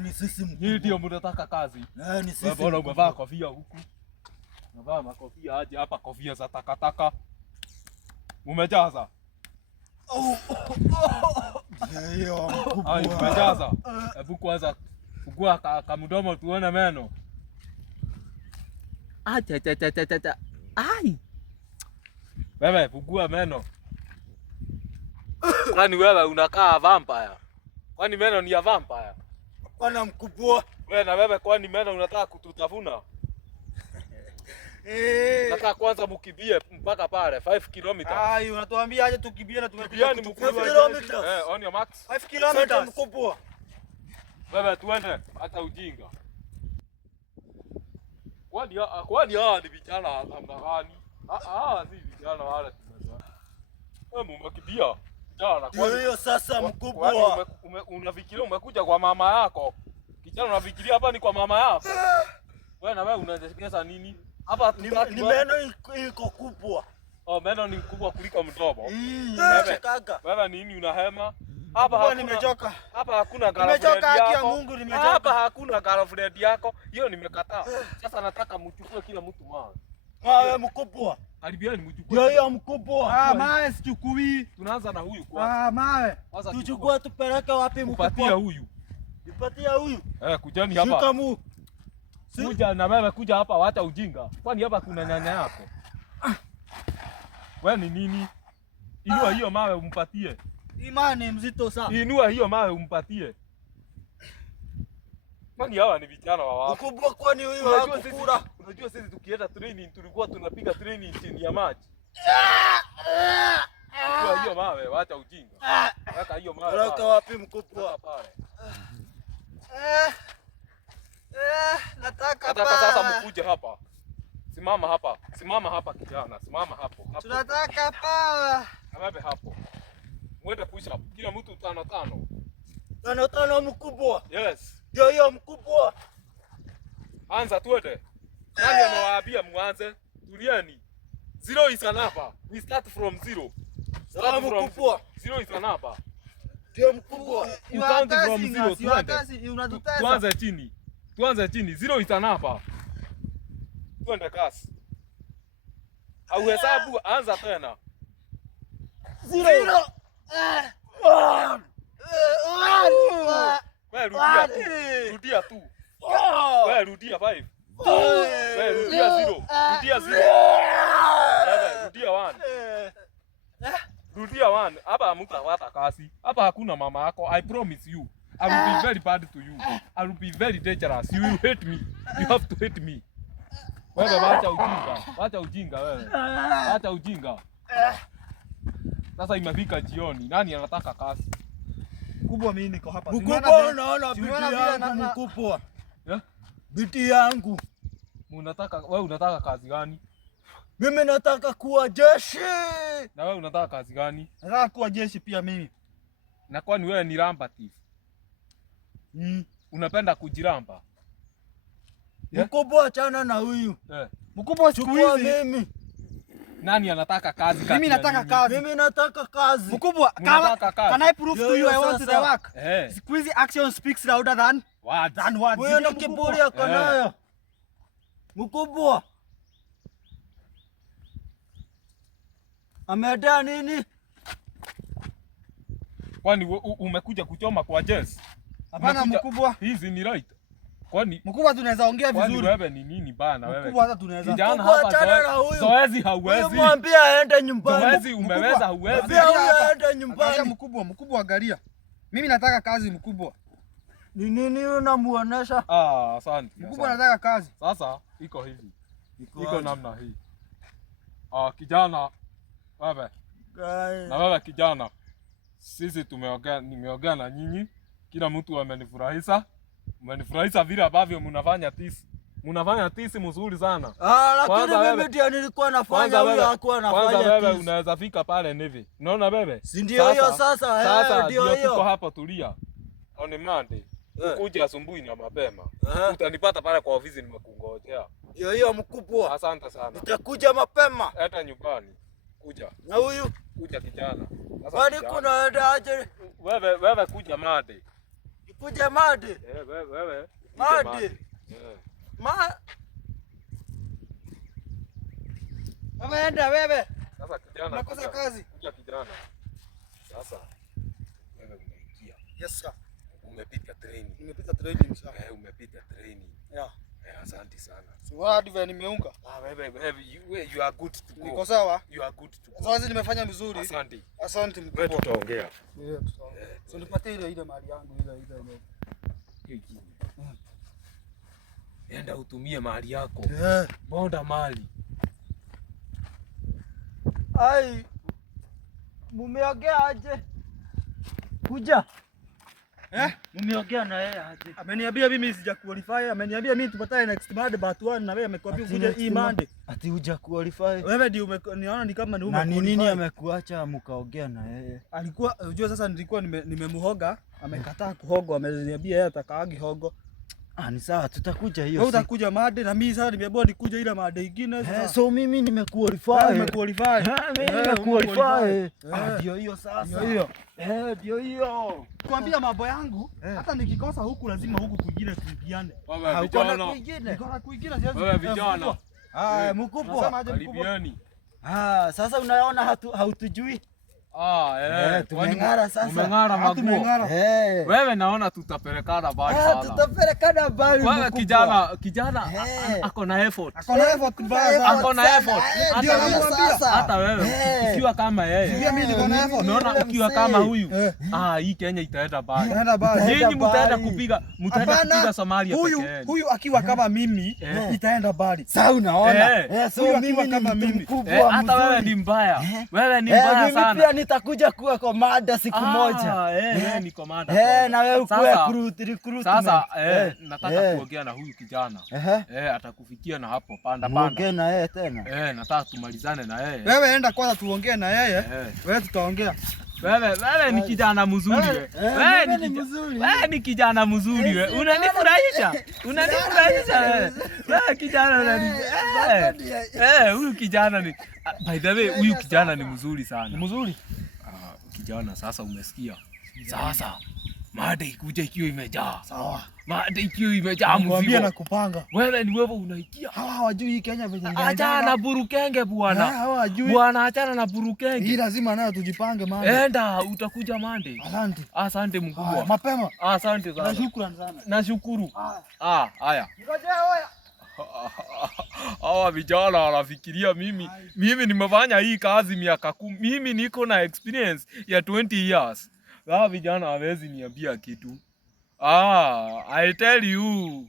Ni sisi mkubwa. Hii ndio mnataka kazi. Ni sisi. Bora umevaa kofia huku. Umevaa makofia aje hapa, kofia za takataka. Umejaza. Hiyo mkubwa. Ai, umejaza. Hebu kwanza fungua kamdomo tuone meno. Acha. Ai. Wewe fungua meno. Kwani wewe unakaa vampire? Kwani meno ni ya vampire? Bwana mkubwa. Wewe na wewe kwani meno unataka kututafuna? Nataka kwanza mkimbie mpaka pale 5 km. Ai, unatuambia aje tukimbie na tumekuja kukimbia 5 km. On your marks. 5 km mkubwa. Wewe tuende hata ujinga. Kwani hawa ni vijana namna gani? Si vijana wale tumezoea. Wewe umekimbia. Jana kwa hiyo sasa mkubwa. Unafikiria umekuja kwa mama yako? Kijana unafikiria hapa ni kwa mama yako? Wewe na wewe unaelekeza nini? Hapa ni meno iko kubwa. Meno ni kubwa kuliko mdomo. Wewe nini unahema? Hapa nimechoka. Hapa hakuna girlfriend yako. Nimechoka, haki ya Mungu nimechoka. Hapa hakuna girlfriend yako. Hiyo nimekataa. Sasa nataka mchukue kila mtu mawe. Wewe mkubwa. Karibiani mchukue. Hiyo mkubwa. Mawe sichukui. Tunaanza na huyu kwanza. Mawe. Tuchukue tupeleke wapi mkubwa? Kupatia huyu. Nipatia huyu. Kujani hapa. Shuka mu. Kuja na wewe kuja hapa, wacha ujinga. Kwani hapa kuna nyanya yako? Wewe ni nini? Inua hiyo mawe umpatie. Imani mzito sana. Inua hiyo mawe umpatie. Kwani hawa ni vijana wa wapi? Mkubwa kwani huyu hakukula? Unajua sisi tukienda training tulikuwa tunapiga training chini ya maji. Inua hiyo mawe, wacha ujinga. Weka hiyo mawe. Weka wapi mkubwa? Pale. Nataka sasa mkuje hapa. Simama hapa kijana, simama hapo. Tunataka pawa. Amabe hapo. Mwende push up. Kila mtu 5 5 mkubwa. Yes. Ndio hiyo mkubwa. Anza tuende. Nani amewaambia muanze? Tulieni. 0 is enough. We start from 0. Start mkubwa. 0 is enough. Ndio mkubwa. You count from 0. Tuanze chini. 0 is enough. Tuende kasi. Au hesabu anza tena. 0. Wewe rudia tu. Wewe rudia 5. Wewe rudia 0. Rudia 0. Rudia 1. Rudia 1. Hapa hamtapata kasi. Hapa hakuna mama yako. I promise you. I will be very bad to you. I will be very dangerous. You will hate me. You have to hate me. Wewe wacha ujinga. Wacha ujinga wewe. Wacha ujinga. Sasa imefika jioni. Nani anataka kasi? Mkubwa mimi niko hapa. Mkubwa unaona biti yangu mkubwa. Biti yangu. Wewe unataka kazi gani? Mimi nataka kuwa jeshi. Na wewe unataka kazi gani? Nataka kuwa jeshi pia mimi. Na kwani wewe ni rambative? Unapenda kujiramba? Mkubwa achana na huyu. Mkubwa siku hizi mimi. Nani anataka kazi? Mimi nataka kazi. Mimi nataka kazi. Mkubwa, can I prove to you I want the work? Siku hizi action speaks louder than words. Wewe ndio kiburi yako nayo. Mkubwa. Ameenda nini? Kwani umekuja kuchoma kwa Jess? Hapana mkubwa. Hizi ni right. Kwani mkubwa tunaweza ongea vizuri. Kwani wewe ni nini bana wewe? Mkubwa hata tunaweza. Kijana hapa zoezi hauwezi. Mwambie aende nyumbani. Zoezi umeweza hauwezi. Mwambie aende nyumbani. Mkubwa angalia. Mimi nataka kazi mkubwa. Ni nini unamuonesha? Asante. Mkubwa nataka kazi. Sasa iko hivi. Iko namna hii. Kijana wewe. Na wewe kijana. Sisi nimeongea na nyinyi. Kila mtu amenifurahisha. Mmenifurahisha vile ambavyo mnafanya tisi. Mnafanya tisi mzuri sana. Lakini mimi ndio nilikuwa nafanya, huyo hakuwa anafanya tisi. Kwanza wewe unaweza fika pale Navy. Unaona wewe? Si ndio hiyo sasa, ndio tuko hapa tulia. On Monday. Kuja asubuhi na mapema. Utanipata pale kwa ofisi nimekungojea. Hiyo mkubwa. Asante sana. Nitakuja mapema. Hata nyumbani. Kuja. Na huyu? Kuja kijana. Kwani kuna aje? Wewe kuja Monday. Kuja Made. Wewe. Made. Enda wewe. Sasa kijana. Unakosa kazi. Kuja kijana. Sasa wewe umeingia. Yes sir. Umepita training. Nimepita training sir. Umepita training. Yeah. Asante sana. So hadi vile nimeunga. Wewe you are good to go. Niko sawa? You are good to go. Sasa nimefanya vizuri. Asante. Asante Wewe mkubwa. tutaongea. Yeah, tutaongea. So nipatie ile mali yangu ile. Enda utumie mali yako. Bonda mali. Ai. Mumeongea aje? Kuja. Mumeongea na yeye aje? Ameniambia mimi sija qualify, ameniambia mimi tupatane next Monday but one na wewe amekwambia kuja hii Monday. Ati huja qualify. Wewe ndio uniona ni kama ni ume. Na nini amekuacha mkaongea na yeye? Alikuwa unajua sasa nilikuwa nimemhoga, amekataa kuhogo, ameniambia yeye atakaagi hogo. Ni sawa tutakuja hiyo. Wewe utakuja Monday na mimi sasa nimeambiwa nikuja ile Monday nyingine sasa. So mimi nimequalify. Nimequalify. Nimequalify. Ndio hiyo sasa. Hiyo. Ndio hiyo. Kuambia mambo yangu, hata nikikosa huku lazima huku kwingine tuigiane. Vijana. Nikona kuingine siwezi. Wewe vijana. Mkubwa. Karibiani. Sasa unaona hautujui. Tumeng'ara sasa. Umeng'ara maguo. Wewe naona tutapelekana mbali sana. Tutapelekana mbali. Wewe kijana ako na effort. Ako na effort. Ndio namwambia. Hata wewe ukiwa kama yeye. Mimi niko na effort. Unaona ukiwa kama huyu. Hii Kenya itaenda mbali. Nyinyi mtaenda kupiga Somalia peke yenu. Huyu akiwa kama mimi itaenda mbali. Sasa unaona? So mimi kama mimi. Hata wewe ni mbaya. Wewe ni mbaya sana. Nitakuja kuwa komanda siku moja. Ni komanda. Na wewe ukuwe recruitment. Sasa nataka kuongea na huyu kijana. Atakufikia na hapo panda. Muongee na yeye tena. Nataka tumalizane na yeye. Wewe enda kwanza tuongee na yeye. Wewe tutaongea. Wewe ni kijana mzuri wewe. Wewe ni kijana mzuri wewe. Unanifurahisha. Wewe. Wewe kijana unanifurahisha. Huyu kijana ni by the way huyu kijana ni mzuri sana. Ni mzuri. Kijana sasa umesikia? Sasa mada ikuja ikiwa imejaa. Sawa. Mada ikiwa imejaa mzigo. Na kupanga. Wewe ni wewe unaikia. Hawa hawajui hii Kenya venye inaenda. Achana na burukenge bwana. Hawajui. Bwana achana na burukenge. Hii lazima nayo tujipange Monday. Enda utakuja Monday. Asante mkubwa. Mapema. Asante sana. Shukrani sana. Nashukuru. Haya. Ngoja wewe. Hawa vijana wanafikiria mimi nimefanya hii kazi miaka 10. Mimi niko na experience ya 20 years. Hawa vijana hawezi niambia kitu. I tell you.